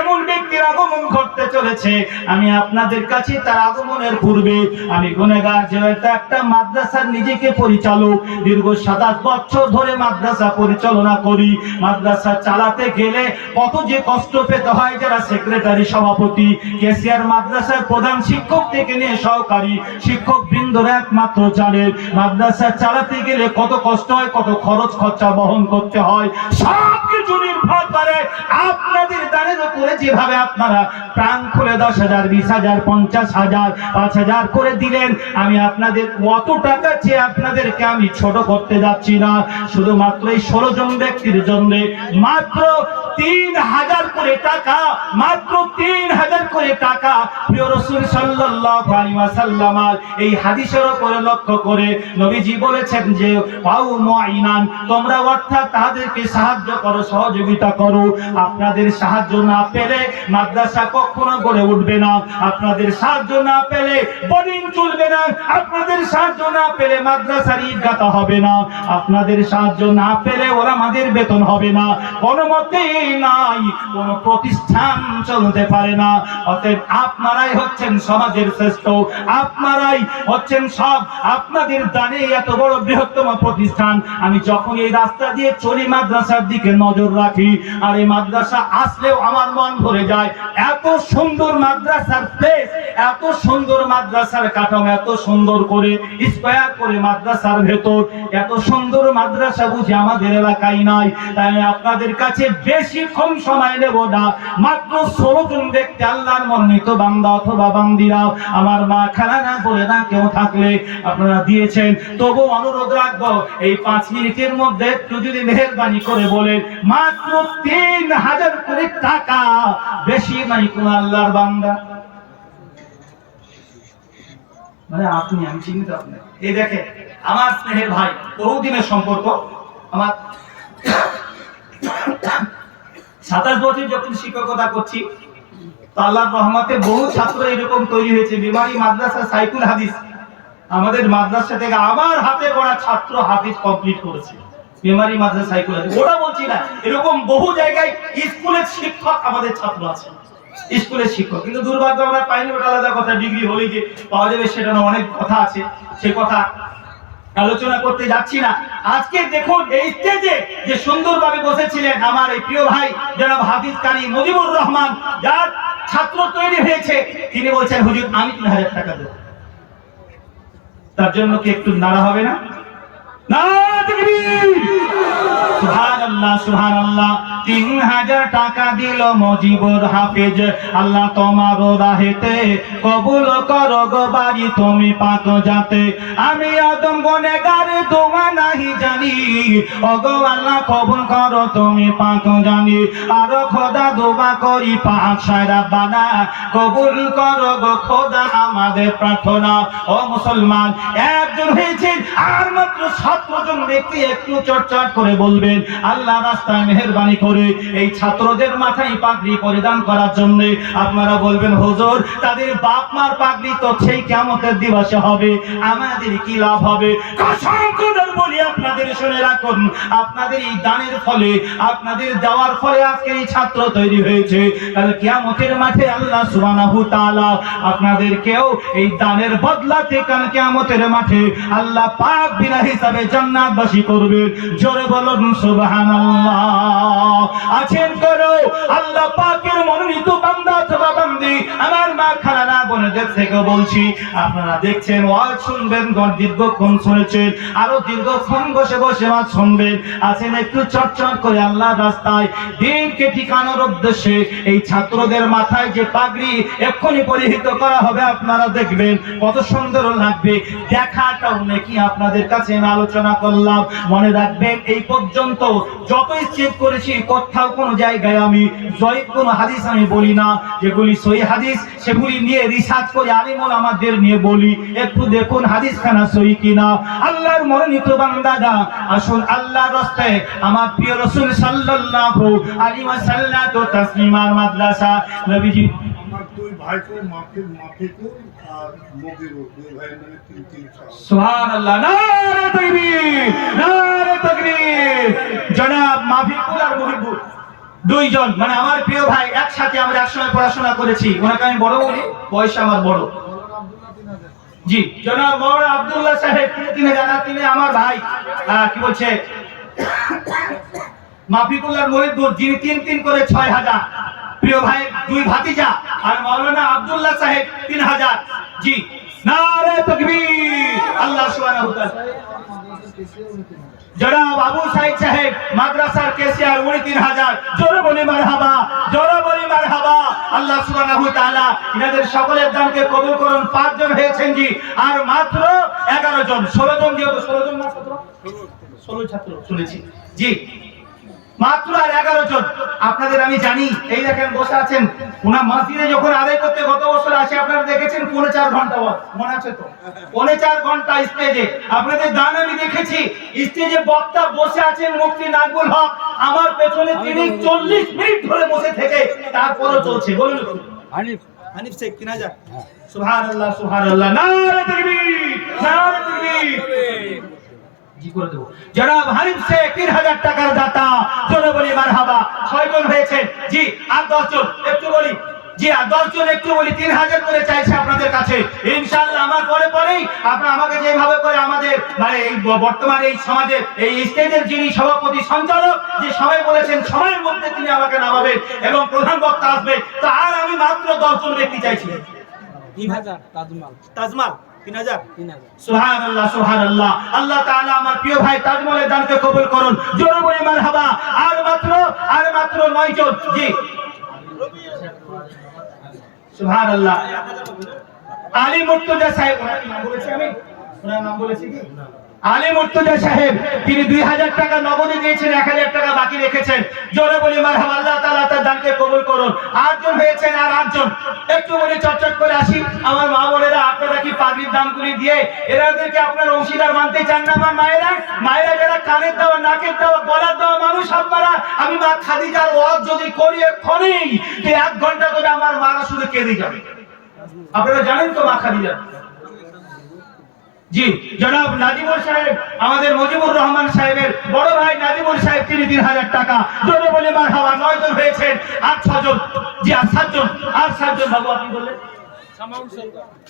এমন ব্যক্তির আগমন ঘটতে চলেছে, আমি আপনাদের কাছে তার আগমনের পূর্বে আমি গুনাহগার, যেহেতু একটা মাদ্রাসার নিজেকে পরিচালক, দীর্ঘ 27 বছর ধরে মাদ্রাসা পরিচালনা করি। মাদ্রাসা চালাতে গেলে কত যে কষ্ট পেতে হয় যারা সেক্রেটারি, সভাপতি, ক্যাশিয়ার, মাদ্রাসার প্রধান শিক্ষক থেকে নিয়ে সহকারী শিক্ষক বৃন্দরা একমাত্র জানেন। মাদ্রাসা চালাতে গেলে কত কষ্ট হয়, কত খরচ খরচা বহন করতে হয়, সব কিছু নির্ভর করে আপনাদের দানের উপরে। যেভাবে আপনারা প্রাণ খুলে 10,000, 20,000, 50,000, 5,000 করে দিলেন, আমি আপনাদের কত টাকা চেয়ে আপনাদেরকে আমি ছোট করতে যাচ্ছি না। শুধুমাত্র এই 16 জন ব্যক্তির জন্য মাত্র 3,000 করে টাকা, মাত্র 3,000 করে টাকা। প্রিয় রাসূল সাল্লাল্লাহু আলাইহি ওয়াসাল্লাম এই হাদিসের উপরে লক্ষ্য করে নবীজি বলেছেন যে ওয়াউ মুআইনান, তোমরা অর্থাৎ তাদেরকে সাহায্য করো, সহযোগিতা করো। আপনাদের সাহায্য না পেলে মাদ্রাসা কখনো গড়ে উঠবে না, আপনাদের সাহায্য না পেলে বোর্ডিং চলবে না, আপনাদের সাহায্য না পেলে মাদ্রাসার ঈদগাহ হবে না, আপনাদের সাহায্য না পেলে ওলামাদের বেতন হবে না, কোনো মতেই নাই, কোন প্রতিষ্ঠান চলতে পারে না। অতএব আপনারাই হচ্ছেন সমাজের শ্রেষ্ঠ, আপনারাই হচ্ছেন সব, আপনাদের দানে এত বড় বৃহত্তম প্রতিষ্ঠান। আমি যখন এই রাস্তা দিয়ে চলি মাদ্রাসার দিকে নজর রাখি, আর এই মাদ্রাসা আসলেও আমার মন ভরে যায়। এত সুন্দর মাদ্রাসার প্লেস, এত সুন্দর মাদ্রাসার কাঠামো, এত সুন্দর করে স্কয়ার করে মাদ্রাসার ভেতর, এত সুন্দর মাদ্রাসা বুঝি আমাদের এলাকায় নাই। তাই আপনাদের কাছে বেশি কম সময় নেব না, মাত্র 16 জন ব্যক্তি আল্লাহর মনোনীত বান্দা অথবা বান্দিরা, আমার মা খালানা বলে না কেউ থাকলে আপনারা দিয়েছেন, তবু অনুরোধ রাখবো এই 5 মিনিটের মধ্যে একটু যদি মেহেরবানি করে বলেন, মাত্র 3,000 করে টাকা, বেশি নাই কোন আল্লাহর বান্দা। মানে আপনি, আমি চিনি তো আপনি। এই দেখে আমার স্নেহের ভাই, বহুদিনের সম্পর্ক আমার, 27 বছর যখন শিক্ষকতা করছি, আল্লাহর রহমতে বহু ছাত্র এরকম তৈরি হয়েছে। বিমারি মাদ্রাসা সাইকুল হাদিস আমাদের মাদ্রাসা থেকে আমার হাতে গড়া ছাত্র হাফিজ কমপ্লিট করেছে, মেমারি মাদ্রাসা সাইকোলজি। ওটা বলছি না, এরকম বহু জায়গায় স্কুলের শিক্ষক আমাদের ছাত্র আছে, স্কুলের শিক্ষক। কিন্তু দুর্ভাগ্য আমরা পাইনি, ওটা আলাদা কথা। ডিগ্রি হলেই যে পাওয়া যাবে সেটা না, অনেক কথা আছে, সে কথা আলোচনা করতে যাচ্ছি না। আজকে দেখুন এই স্টেজে যে সুন্দরভাবে বসেছিলেন আমার এই প্রিয় ভাই জনাব হাফিজ কারি মুজিবুর রহমান, যার ছাত্র তৈরি হয়েছে, তিনি বলছেন হুজুর আমি 3000 টাকা দেব। তার জন্য কি একটু নাড়া হবে না? নারে তাকবীর, সুবহানাল্লাহ সুবহানাল্লাহ। 3000 টাকা দিল মুজিবুর হাফিজ, আল্লাহ তোমার রাহেতে কবুল করো গো বাড়ি তুমি পাক যাতে। আমি আদম গুনাহগার দোয়া নাহি জানি, ওগো আল্লাহ কবুল করো তুমি পাক জানি। আর খোদা দোয়া করি পাক সারা বানা, কবুল করো গো খোদা আমাদের প্রার্থনা। ও মুসলমান, একজন হয়েছেন আর মাত্র 17 জন ব্যক্তি একটু চটচট করে বলবেন আল্লাহ রাস্তায় মেহেরবানি করে এই ছাত্রদের মাথায় পাগড়ি পরিধান করার জন্য। আপনারা বলবেন হুজুর তাদের বাপ মার পাগড়ি তো সেই কিয়ামতের দিবসে হবে, আমাদের কি লাভ হবে? কসম করে বলি আপনাদের শুনে রাখুন, আপনাদের এই দানের ফলে, আপনাদের দেওয়ার ফলে আজকে এই ছাত্র তৈরি হয়েছে। কাল কিয়ামতের মাঠে আল্লাহ সুবহানাহু তাআলা আপনাদেরকেও এই দানের বদলাতে কাল কিয়ামতের মাঠে আল্লাহ পাক বিনা হিসাবে জান্নাতবাসী করবে। জোরে বলুন সুবহানাল্লাহ। আছেন করো আল্লাহ পাকের মনোনীত বান্দা অথবা বান্দি, আমার মা খালারা বোনদের থেকে বলছি, আপনারা দেখছেন ওয়াজ শুনবেন, দীর্ঘক্ষণ শুনেছেন, আরো দীর্ঘক্ষণ বসে বসে ওয়াজ শুনবেন। আছেন একটু চটচট করে আল্লাহ রাস্তায় দিনকে ঠিকানোর উদ্দেশ্যে এই ছাত্রদের মাথায় যে পাগড়ি এক্ষুনি পরিহিত করা হবে, আপনারা দেখবেন কত সুন্দর লাগবে। দেখাটাও নাকি আপনাদের কাছে আমি আলোচনা করলাম। মনে রাখবেন এই পর্যন্ত যতই চেক করেছি কোথাও কোনো জায়গায় আমি জয়ীফ কোনো হাদিস আমি বলি না, যেগুলি সহিহ হাদিস সেগুলি নিয়ে রিসার্চ করে আলিমুল আমাদের নিয়ে বলি। একটু দেখুন হাদিস খানা সহিহ কিনা। আল্লাহর মনোনীত বান্দারা আসুন আল্লাহর রাস্তায় আমার প্রিয় রাসূল সাল্লাল্লাহু আলাইহি ওয়াসাল্লাম তো তাসলিমার মাদ্রাসা নবীজি আমার দুই ভাইকে মাফিকুল আর মুজিবুর, দুই ভাইয়ের নামে 3 সুবহানাল্লাহ। নারে তাকবীর, নারে তাকবীর। জনাব মাফিকুল আর মুজিবুর দুইজন, মানে আমার প্রিয় ভাই, একসাথে আমরা একসময় পড়াশোনা করেছি। ওনাকে আমি বড় বলি, বয়স আমার বড়। জি, জনাব মাওলানা আব্দুল্লাহ সাহেব, তিনি আমার ভাই। কি বলছে মাফিকুল আর মুজিবুর, যিনি 3 করে 6000, প্রিয় ভাই দুই ভাতিজা। আর মাওলানা আব্দুল্লাহ সাহেব 3000। জি, নারে তাকবীর। আল্লাহ সুবহানাহু ওয়া তাআলা। জনাব আবু সাইদ সাহেব মাদ্রাসার কেসিয়ার, উনি 3000। জোরে বলি মারহাবা, জোরে বলি মারহাবা। আল্লাহ সুবহানাহু ওয়া তাআলা ইনাদের সকলের দানকে কবুল করুন। 5 জন হয়েছেন জি, আর মাত্র 11 জন, 16 জন দিয়ে 16 জন না 16 ছাত্র শুনেছি জি, মাত্র আর 11 জন। আপনাদের আমি জানি, এই দেখেন বসে আছেন, ওনা মসজিদে যখন আদায় করতে গত বছর আসে আপনারা দেখেছেন 4.5 ঘন্টা ওয়াজ, মনে আছে তো? 4.5 ঘন্টা স্টেজে আপনাদের দান আমি দেখেছি। স্টেজে বক্তা বসে আছেন মুফতি নাজমুল হক, আমার পেছনে তিনি 40 মিনিট ধরে বসে থেকে তারপরও চলছে। বলুন হানিফ শেখ 3000। সুবহানাল্লাহ সুবহানাল্লাহ। নারে তাকবীর, নারে তাকবীর। জি করে দেব। জনাব হানিফ শেখ 3000 টাকার দাতা, জোরে বলি মারহাবা। 6 জন হয়েছেন জি, আর 10 জন একটু বলি জি, আর 10 জন একটু বলি 3000 করে চাইছে আপনাদের কাছে। ইনশাআল্লাহ আমার পরেই আপনারা আমাকে যেভাবে করে আমাদের মানে এই বর্তমানে এই সমাজের এই স্টেজের যিনি সভাপতি সঞ্চালক, যে সবাই বলেছেন সময়ের মধ্যে তিনি আমাকে নামাবেন এবং প্রধান বক্তা আসবে, তো আর আমি মাত্র 10 জন ব্যক্তি চাইছি। 3000 তাজমাল 3000। সুবহানাল্লাহ সুবহানাল্লাহ। আল্লাহ তাআলা আমার প্রিয় ভাই তাজমলের দানকে কবুল করুন। জোরে বলি মারহাবা। আর মাত্র 9 জন জি, সুবহানাল্লাহ। আলী মুর্তজা সাহেব, ওনার নাম বলেছি আমি, ওনার নাম বলেছি কি? আলী মুর্তজা সাহেব, তিনি 2000 টাকা নগদে দিয়েছেন, 1000 টাকা বাকি রেখেছেন। জোরে বলি মারহাবা। আল্লাহ তাআলা তার দানকে কবুল করুন। 8 জন হয়েছেন, আর 8 জন একটু বলি চটচট করে আসি। আমার মা বোনেরা, আপনারা কি পাগড়ির দামগুলি দিয়ে এরাদেরকে আপনার অংশীদার মানতে চান না? আমার মায়েরা যারা কানের দেওয়া, নাকের দেওয়া, গলার দেওয়া মানুষ আপনারা, আমি মা খাদিজার ওয়াজ যদি করি এক্ষুনি, যে 1 ঘন্টা ধরে আমার মারা শুধু কেঁদে যাবে। আপনারা জানেন তো মা খাদিজা জি জনাব নাজিমুল সাহেব, আমাদের মুজিবুর রহমান সাহেবের বড় ভাই নাজিমুল সাহেব, তিনি 3000 টাকা। জোরে বলে মারহাবা। 9 জন হয়েছেন, আর 6 জন, জি আর 7 জন, আর 7 জন। বাবু আপনি বললেন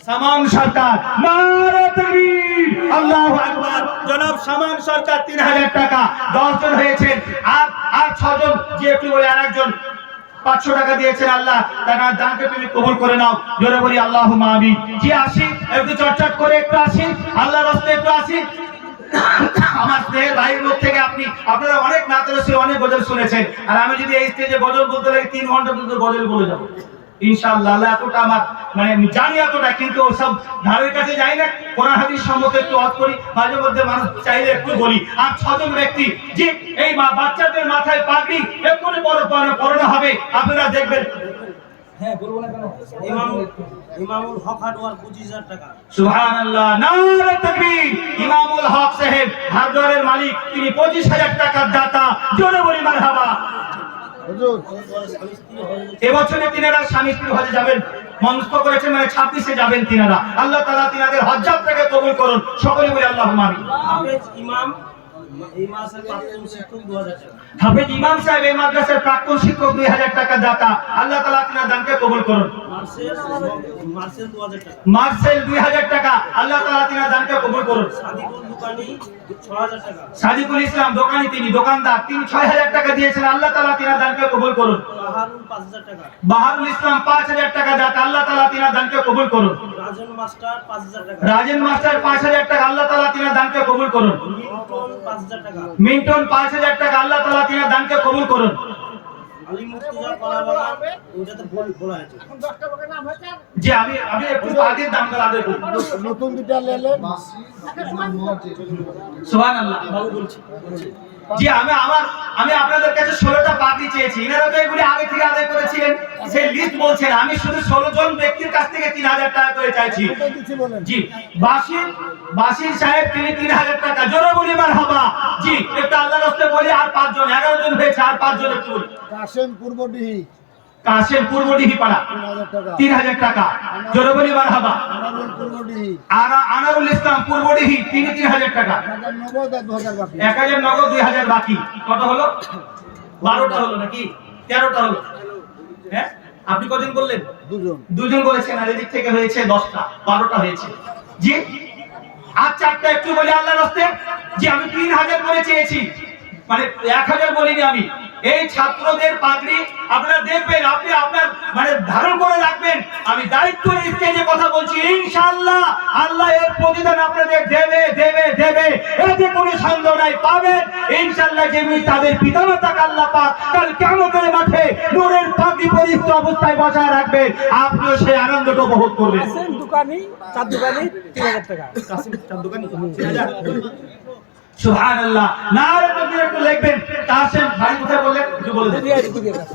সামান সরকার, নারে তাকবীর, আল্লাহু আকবার। জনাব সামান সরকার 3000 টাকা। 10 জন হয়েছেন, আর 6 জন, জি একটু বলে আরেকজন 500 টাকা দিয়েছেন। আল্লাহ তার দানকে তুমি কবুল করে নাও। জোরে বলি আল্লাহুম্মা আমিন। জি আসি, একটু চটচট করে একটু আসি, আল্লাহর রাস্তায় একটু আসি। আমার স্নেহের ভাইয়ের মুখ থেকে আপনারা অনেক নাতের রসুল, অনেক গজল শুনেছেন, আর আমি যদি এই স্টেজে গজল বলতে লাগে 3 ঘন্টা পর্যন্ত গজল বলে যাবো ইনশাআল্লাহ। আল্লাহ এতটা আমার আমি জানি এতটা, কিন্তু ওসব ধারের কাছে যাই না। কোরআন হাদিস সম্মত একটু ওয়াজ করি, মাঝে মধ্যে মানুষ চাইলে একটু বলি। আর 6 জন ব্যক্তি, যে এই বাচ্চাদের মাথায় পাগড়ি এক্ষুনি পরানো হবে, আপনারা দেখবেন। হ্যাঁ বলবো না কেন? ইমামুল হক হার্ডওয়্যার 25000 টাকা। সুবহানাল্লাহ, নারে তাকবীর। ইমামুল হক সাহেব হার্ডওয়্যারের মালিক, তিনি 25000 টাকার দাতা। জোরে বলি মারহাবা। এবছরে তিনারা স্বামী স্ত্রী হজে যাবেন, মনস্থ করেছেন, মানে 26-এ যাবেন তিনারা। আল্লাহ তাআলা তিনাদের হজ যাত্রাকে কবুল করুন। সকলে বলি আল্লাহুম্মা আমিন। হাফেজ ইমাম এই মাসের প্রাক্তন শিক্ষক 2000 টাকা। হাফেজ ইমাম সাহেব এই মাদ্রাসার প্রাক্তন শিক্ষক 2000 টাকা দাতা। আল্লাহ তাআলা তিনার দানকে কবুল করুন। মার্সেল 2000 টাকা। মার্সেল 2000 টাকা। আল্লাহ তাআলা তিনার দানকে কবুল করুন। সাদিকুল দোকানি 6000 টাকা। সাদিকুল ইসলাম দোকানি, তিনি দোকানদার, তিনি 6000 টাকা দিয়েছেন। আল্লাহ তাআলা তিনার দানকে কবুল করুন। বাহারুল 5000 টাকা। বাহারুল ইসলাম 5000 টাকা দাতা। আল্লাহ তাআলা তিনার দানকে কবুল করুন। রাজন মাস্টার 5000 টাকা। রাজেন মাস্টার 5000 টাকা। আল্লাহ তাআলা তিনার দানকে কবুল করুন। মিন্টন 5000 টাকা। মিন্টন 5000 টাকা। আল্লাহ তাআলা তিনার দানকে কবুল করুন। আলী মুর্তজা কলাবাগান, ওটাতে বলা হয়েছে। যে আমি একটু আগের দামগুলো আদায় করি। নতুন দুটা লেলে সুবহানাল্লাহ। বাবু বলছি জি আমি আপনাদের কাছে 16টা পার্টি চেয়েছি। এনারা তো এগুলি আগে থেকে আদায় করেছিলেন, সেই লিস্ট বলছেন। আমি শুধু 16 জন ব্যক্তির কাছ থেকে 3000 টাকা করে চাইছি। জি বাসির সাহেব, তিনি 3000 টাকা। জোরে বলি মারহাবা। জি একটু আল্লাহর রাস্তায় বলি, আর 5 জন, 11 জন হয়েছে, আর 5 জন একটু বলি। কাশেম পূর্বডিহি পাড়া 3000 টাকা। জোরে বলি মারহাবা। আনারুল ইসলাম পূর্বডিহি, তিনি 3000 টাকা। 1000 নগদ, 2000 বাকি। কত হলো? 12টা হলো নাকি 13টা হলো? হ্যাঁ আপনি কজন বললেন? দুজন বলেছেন, আর এদিক থেকে হয়েছে 10টা, 12টা হয়েছে। জি আর 4টা একটু বলি আল্লাহর রাস্তায়। জি আমি 3000 করে চেয়েছি, মানে 1000 বলিনি আমি। এই ছাত্রদের পাগড়ি আপনারা দেখবেন, আপনি আপনার মানে ধারণ করে রাখবেন। আমি দায়িত্ব নিয়ে যে কথা বলছি, ইনশাআল্লাহ আল্লাহ এর প্রতিদান আপনাদের দেবে দেবে দেবে, এতে কোনো সন্দেহ নাই, পাবেন ইনশাআল্লাহ। যেমনি তাদের পিতামাতাকে আল্লাহ পাক কাল কিয়ামতের মাঠে নূরের পাগড়ি পরিহিত অবস্থায় বসায় রাখবে, আপনিও সেই আনন্দটা উপভোগ করবেন। কাসেম দোকানি 4 দোকানি 3000 টাকা। কাসেম 4 দোকানি 3000। সুবহানাল্লাহ, নারে তাকবীর। একটু লিখবেন কাসেম ভাই, কোথায় বললেন? একটু বলে দেন।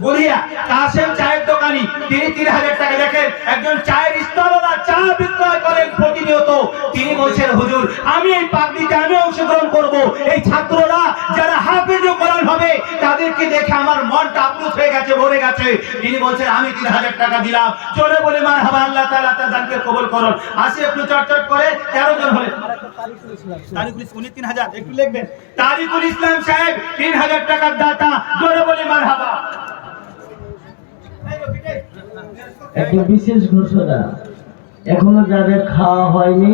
বলিয়া কাসেম চায়ের দোকানি, তিনি 3000 টাকা। দেখেন একজন চায়ের স্টলওয়ালা, চা বিক্রয় করেন প্রতিনিয়ত, তিনি বলছেন হুজুর আমি এই পাগড়িতে আমি অংশগ্রহণ করব। এই ছাত্ররা যারা হাফেজ কোরআন হবে, তাদেরকে দেখে আমার মনটা আপ্লুত হয়ে গেছে, ভরে গেছে। তিনি বলছেন আমি 3000 টাকা দিলাম। চলে বলে মারহাবা। আল্লাহ তাআলা তার দানকে কবুল করুন। আসি একটু চটচট করে। 13 জন হলেন। তারিকুল ইসলাম 3000। একটু লিখবেন তারিকুল ইসলাম সাহেব 3000 টাকার দাতা। জোরে বলি মারহাবা। একটা বিশেষ ঘোষণা, এখনো যাদের খাওয়া হয়নি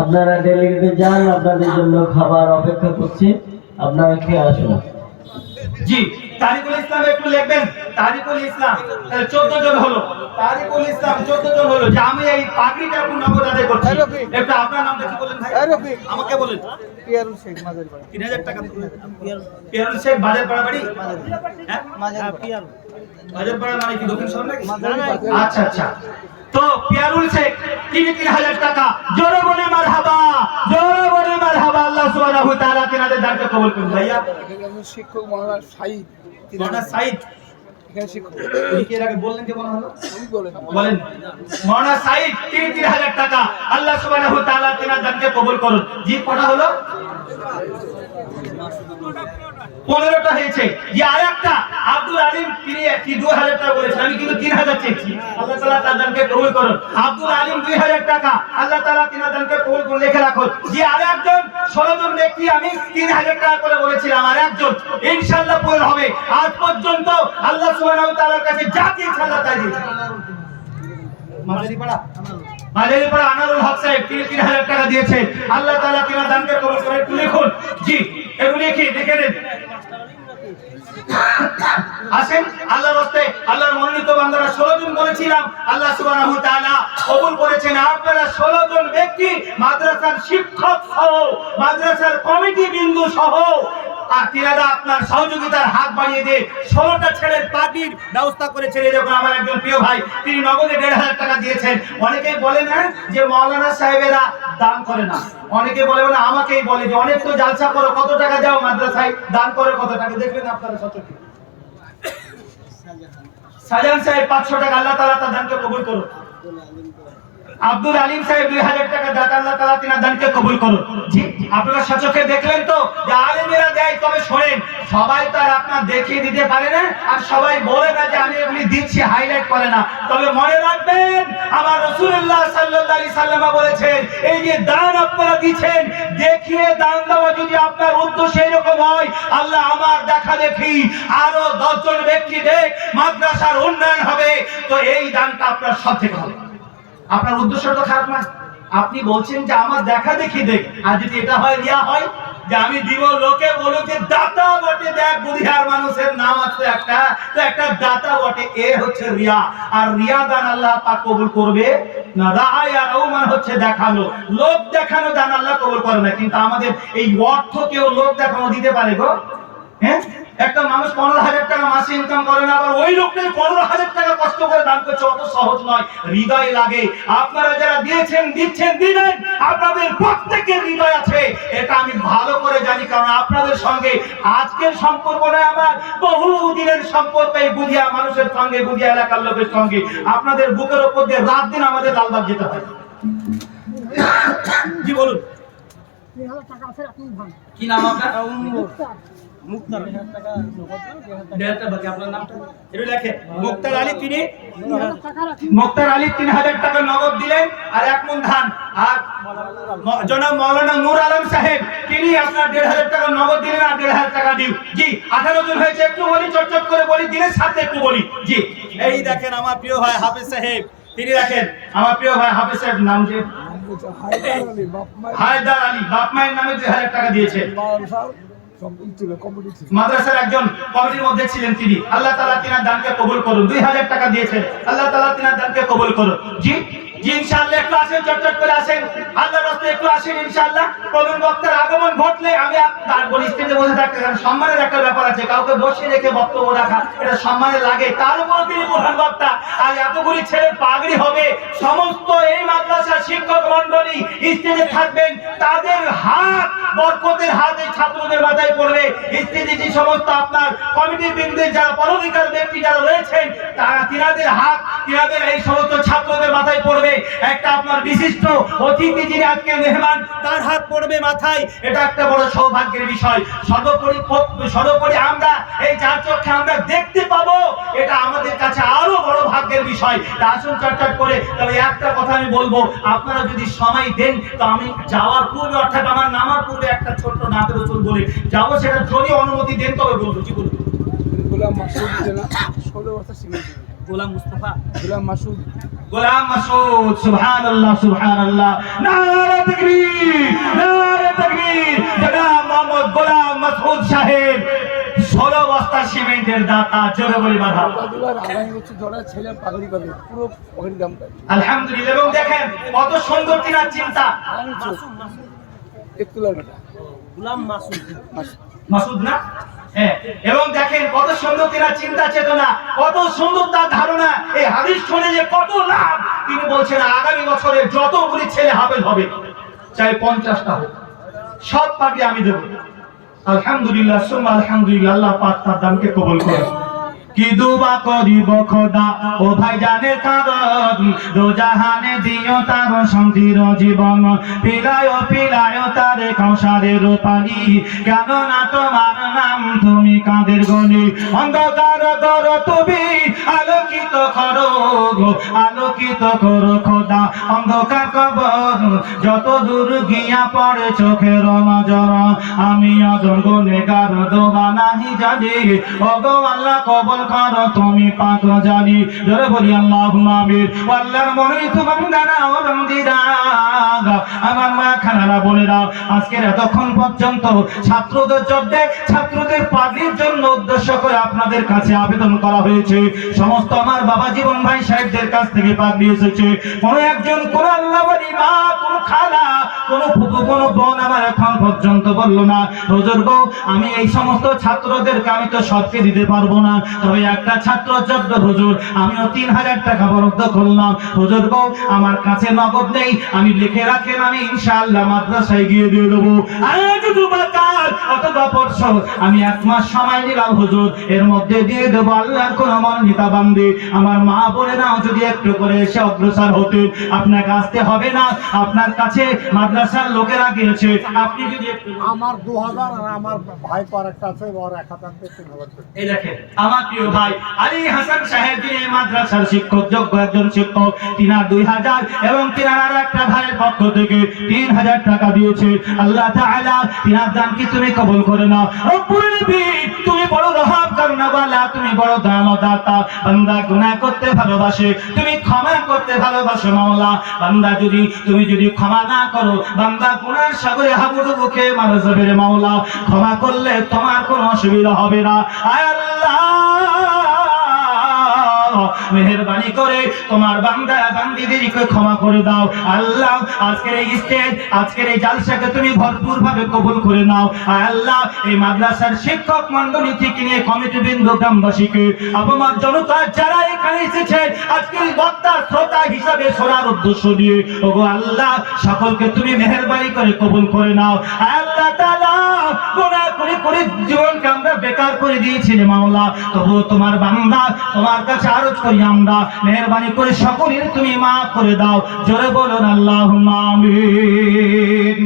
আপনারা ডেলিগেটে যান, আপনাদের জন্য খাবার অপেক্ষা করছে, আপনারা খেয়ে আসুন। জি তারিকুল ইসলাম একটু লিখবেন। তারিকুল ইসলাম 14 জন হলো। তারিকুল ইসলাম 14 জন হলো। যে আমি এই পাগড়িটা কোন নগদ আদায় করছি। একটু আপনার নামটা কি বলেন ভাই? আমাকে বলেন। পিয়ারুল শেখ মাজারপাড়া 3000 টাকা। পিয়ারুল শেখ বাজারপাড়া বাড়ি? হ্যাঁ পিয়ারুল বাজারপাড়া মানে কি দক্ষিণ শহর নাকি? আচ্ছা আচ্ছা। তো পিয়ারুল শেখ তিনি 3000 টাকা। জোরে বলে মারহাবা, জোরে বলে মারহাবা। আল্লাহ সুবহানাহু ওয়া তাআলা তিনাদের দানকে কবুল করুন। ভাইয়া শিক্ষক মাওলানা সাঈদ, মাওলানা সাঈদ এখানে শিক্ষক। উনি কি এর আগে বললেন যে মনে হলো? আমি বলেন বলেন। মাওলানা সাঈদ তিনি 3000 টাকা। আল্লাহ সুবহানাহু ওয়া তাআলা তিনার দানকে কবুল করুন। জি কটা হলো? 15টা হয়েছে। যে আরেকটা আব্দুল আলিম তিনি 2000 টাকা বলেছেন, আমি কিন্তু 3000 চেয়েছি। আল্লাহ তাআলা তার দানকে কবুল করুন। আব্দুল আলিম 2000 টাকা, আল্লাহ তাআলা তিনার দানকে কবুল করুন, লিখে রাখুন। যে আরেকজন 16 জন ব্যক্তি আমি 3000 টাকা করে বলেছিলাম, আর একজন ইনশাআল্লাহ পূরণ হবে। আজ পর্যন্ত আল্লাহ সুবহানাহু ওয়া তাআলার কাছে যা চেয়েছে আল্লাহ তাই দিয়েছে। মাঝারিপাড়া আনারুল হক সাহেব তিনি 3000 টাকা দিয়েছেন, আল্লাহ তাআলা তিনার দানকে কবুল করুন। একটু লিখুন, জি একটু লিখে দেখে নেন। আসেন আল্লাহর রাস্তায়, আল্লাহর মনোনীত বান্দারা 16 জন বলেছিলাম, আল্লাহ সুবহানাহু ওয়া তাআলা কবুল করেছেন। আপনারা 16 জন ব্যক্তি মাদ্রাসার শিক্ষক সহ, মাদ্রাসার কমিটি বিন্দু সহ, আর তিনারা আপনার সহযোগিতার হাত বাড়িয়ে দিয়ে 16টা ছেলের পার্টির ব্যবস্থা করেছেন। এরকম আমার একজন প্রিয় ভাই তিনি নগদে 1500 টাকা দিয়েছেন। অনেকেই বলে না যে মাওলানা সাহেবেরা দান করে না, অনেকে বলে না, আমাকেই বলে যে অনেক তো জালসা করো, কত টাকা দাও মাদ্রাসায়, দান করে কত টাকা, দেখবেন আপনারা সচক্ষে। শাহজাহান সাহেব 500 টাকা, আল্লাহ তাআলা তার দানকে কবুল করুন। আব্দুল আলিম সাহেব 2000 টাকা দাতা, আল্লাহ তাআলা তিনার দানকে কবুল করুন। জি আপনারা সচক্ষে দেখলেন তো যে আলেমেরা দেয়, তবে শোনেন সবাই তো আর আপনার দেখিয়ে দিতে পারে না, আর সবাই বলে না যে আমি এগুলি দিচ্ছি, হাইলাইট করে না। তবে মনে রাখবেন আমার রাসূলুল্লাহ সাল্লাল্লাহু আলাইহি সাল্লাম বলেছেন, এই যে দান আপনারা দিচ্ছেন, দেখিয়ে দান দেওয়া যদি আপনার উদ্দেশ্য এরকম হয়, আল্লাহ আমার দেখা দেখি আরো 10 জন ব্যক্তি দেখ মাদ্রাসার উন্নয়ন হবে, তো এই দানটা আপনার সব থেকে ভালো। আপনার উদ্দেশ্য তো খারাপ না, আপনি বলছেন যে আমার দেখা দেখি দেখ, আর যদি এটা হয় রিয়া হয় যে আমি দিব, লোকে বলুক যে দাতা বটে, দেখ বুধিয়ার মানুষের নাম আছে একটা, তো একটা দাতা বটে, এ হচ্ছে রিয়া। আর রিয়া দান আল্লাহ পাক কবুল করবে না। রায়া রওমান হচ্ছে দেখানো, লোক দেখানো দান আল্লাহ কবুল করে না। কিন্তু আমাদের এই অর্থ কেউ লোক দেখানো দিতে পারে গো? হ্যাঁ, একটা মানুষ 15,000 টাকা মাসে ইনকাম করে না, আবার ওই লোকটাই 15,000 টাকা কষ্ট করে দান করছে, অত সহজ নয়, হৃদয় লাগে। আপনারা যারা দিয়েছেন, দিচ্ছেন, দিবেন, আপনাদের প্রত্যেকের হৃদয় আছে, এটা আমি ভালো করে জানি। কারণ আপনাদের সঙ্গে আজকের সম্পর্ক নয়, আমার বহু দিনের সম্পর্ক এই বুধিয়া মানুষের সঙ্গে, বুধিয়া এলাকার লোকের সঙ্গে। আপনাদের বুকের উপর দিয়ে রাত দিন আমাদের লালবাগ যেতে হয়। জি বলুন, কি নাম আপনার? মুক্তার আলী, তিনি মুক্তার আলী 3000 টাকা নগদ দিলেন, আর 1 মণ ধান। আর জনাব মাওলানা নূর আলম সাহেব তিনি আপনার 1500 টাকা নগদ দিলেন, আর 1500 টাকা দিও। জি 18 জন হয়েছে, একটু বলি চটচট করে বলি, দিনের সাথে একটু বলি। জি এই দেখেন আমার প্রিয় ভাই হাফেজ সাহেব, তিনি দেখেন আমার প্রিয় ভাই হাফেজ সাহেব, নাম যে হায়দার আলী, বাপ মায়ের নামে 2000 টাকা দিয়েছে। মাদ্রাসার একজন কমিটির মধ্যে ছিলেন তিনি, আল্লাহ তাআলা তিনার দানকে কবুল করুন। 2000 টাকা দিয়েছেন, আল্লাহ তাআলা তিনার দানকে কবুল করুন। জি জি ইনশাআল্লাহ একটু আসেন, চটচট করে আসেন, আল্লাহর রাস্তায় একটু আসেন ইনশাআল্লাহ। প্রধান বক্তার আগমন ঘটলে আমি আপনার বলি স্টেজে বসে থাকতে, কারণ সম্মানের একটা ব্যাপার আছে, কাউকে বসিয়ে রেখে বক্তব্য রাখা এটা সম্মানের লাগে। তার উপর তিনি প্রধান বক্তা, আর এতগুলি ছেলে পাগড়ি হবে, সমস্ত এই মাদ্রাসার শিক্ষক মণ্ডলী স্টেজে থাকবেন, তাদের হাত বরকতের হাত এই ছাত্রদের মাথায় পড়বে। স্টেজে যে সমস্ত আপনার কমিটির বিন্দু যারা পদাধিকার ব্যক্তি যারা রয়েছেন, তারা তিনাদের হাত, তিনাদের এই সমস্ত ছাত্রদের মাথায় পড়বে। একটা আপনার বিশিষ্ট অতিথি যিনি আজকে মেহমান, তার হাত পড়বে মাথায়, এটা একটা বড় সৌভাগ্যের বিষয়। সর্বোপরি আমরা এই চার চক্ষে আমরা দেখতে পাবো, এটা আমাদের কাছে আরো বড় ভাগ্যের বিষয়। আসুন চটচট করে, তবে একটা কথা আমি বলবো, আপনারা যদি সময় দেন তো আমি যাওয়ার পূর্বে, অর্থাৎ আমার নামার পূর্বে একটা ছোট্ট নাতের রসুল বলে যাবো, সেটা যদি অনুমতি দেন তবে বলবো। জি বলুন। গোলাম মাসুদ জেলা 16 বছর সিমেন্ট, গোলাম মুস্তাফা, গোলাম মাসুদ, গোলাম মাসুদ, সুবহানাল্লাহ সুবহানাল্লাহ, নারে তাকবীর, নারে তাকবীর। জনাব মোহাম্মদ গোলাম মাসুদ সাহেব 16 বস্তা সিমেন্টের দাতা, জোরে বলি মারহাবা। আগামী বছর ধরে ছেলে পাগড়ি পাবে, পুরো পাগড়ি দাম পাবে আলহামদুলিল্লাহ। এবং দেখেন কত সুন্দর তিনার চিন্তা, গোলাম মাসুদ, মাসুদ না, হ্যাঁ। এবং দেখেন কত সুন্দর তিনার চিন্তা চেতনা, কত সুন্দর তার ধারণা। এই হাদিস শুনে যে কত লাভ, তিনি বলছেন আগামী বছরে যতগুলি ছেলে হাফেজ হবে, চাই 50টা হোক, সব পাবি আমি দেব। আলহামদুলিল্লাহ সুম্মা আলহামদুলিল্লাহ, আল্লাহ পাক তার দানকে কবুল করুন। কি দুবা করিব খোদা ও ভাই জানে কারণ দোজাহানে দিও তার শান্তির জীবন পিলায় তারে কৌশারের পানি কেন না তোমার নাম তুমি কাঁদের গনি অন্ধকার কর তুমি আলোকিত করো খোদা অন্ধকার কবর যত দূর গিয়া পড়ে চোখের নজর আমি অজন গুনেগার দোবা নাহি জানি ওগো আল্লাহ কবুল করো তুমি পাক জানি জোরে বলি আল্লাহুম্মা আমিন আল্লাহর মনোনীত বান্দারা ও বান্দিরা আমার মা খানারা বোনেরা আজকের এতক্ষণ পর্যন্ত ছাত্রদের জন্য ছাত্রদের পাগড়ির জন্য উদ্দেশ্য করে আপনাদের কাছে আবেদন করা হয়েছে সমস্ত আমার বাবা জীবন ভাই সাহেবদের কাছ থেকে পাগড়ি এসেছে কোন একজন কোন আল্লাহওয়ালি মা কোন খালা কোন ফুফু কোন বোন আমার এখন পর্যন্ত বললো না হুজুর গো আমি এই সমস্ত ছাত্রদেরকে আমি তো সবকে দিতে পারবো না তবে একটা ছাত্র জব্দ হুজুর আমিও 3000 টাকা বরাদ্দ করলাম হুজুর গো আমার কাছে নগদ নেই আমি লিখে রাখেন আমি ইনশাআল্লাহ মাদ্রাসায় গিয়ে দিয়ে দেবো আজ দুবাকার অথবা পরশু আমি 1 মাস সময় নিলাম হুজুর এর মধ্যে দিয়ে দেবো আল্লাহর কোন মনোনীত বান্দী আমার মা বোনেরাও যদি একটু করে এসে অগ্রসর হতে আপনাকে আসতে হবে না আপনার কাছে মাদ্রাসার লোকেরা গিয়েছে আপনি যদি একটু আমার 2000 আর আমার ভাই পর একটা আছে ওর 1000 থেকে 3000 এই দেখেন আমার প্রিয় ভাই আলী হাসান সাহেব যিনি এই মাদ্রাসার শিক্ষক যোগ্য একজন শিক্ষক তিনার 2000 এবং তিনার আর একটা ভাইয়ের পক্ষ থেকে 3000 টাকা দিয়েছে আল্লাহ তাআলা তিনার দান কি তুমি কবুল করে নাও রব্বুল আলামিন তুমি বড় রহম করুণাওয়ালা তুমি বড় দয়াময় দাতা বান্দা গুনাহ করতে ভালোবাসে তুমি ক্ষমা করতে ভালোবাসো মাওলা বান্দা তুমি যদি ক্ষমা না করো বান্দা গুনার সাগরে হাবুডুবু খেয়ে মারা যাবে রে মাওলা ক্ষমা করলে তোমার কোনো অসুবিধা হবে না আয় আল্লাহ মেহেরবানি করে তোমার বান্দা বান্দীদেরকে ক্ষমা করে দাও আল্লাহ আজকের এই স্টেজ আজকের এই জালসাকে তুমি ভরপুর ভাবে কবুল করে নাও আল্লাহ এই মাদ্রাসার শিক্ষক মণ্ডলী থেকে নিয়ে কমিটি বৃন্দ গ্রামবাসীকে আপনার জনতা যারা এখানে এসেছে আজকের বক্তা শ্রোতা হিসাবে শোনার উদ্দেশ্য নিয়ে ওগো আল্লাহ সকলকে তুমি মেহেরবানি করে কবুল করে নাও আল্লাহ তাআলা গুনাহ করে জীবনকে আমরা বেকার করে দিয়েছি রে মাওলা তবুও তোমার বান্দা তোমার কাছে আরজ করি আমরা মেহেরবানি করে সকলের তুমি মাফ করে দাও জোরে বলুন আল্লাহুম্মা আমিন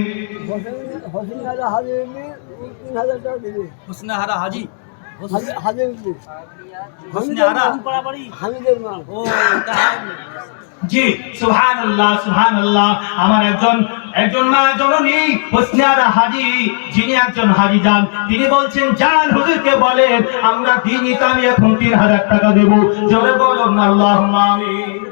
হোসেনহারা হাজি 3000 টাকা দিবে হোসেনহারা হাজি হাজি হোসেনহারা হামিদের নাম ও তাই জি সুবহানাল্লাহ আমার একজন মা জননী হোসেনহারা হাজি যিনি একজন হাজি যান তিনি বলছেন জান হুজুরকে বলেন আমরা দিনই কামে এখন 3000 টাকা দেব জোরে বলুন আল্লাহুম্মা আমিন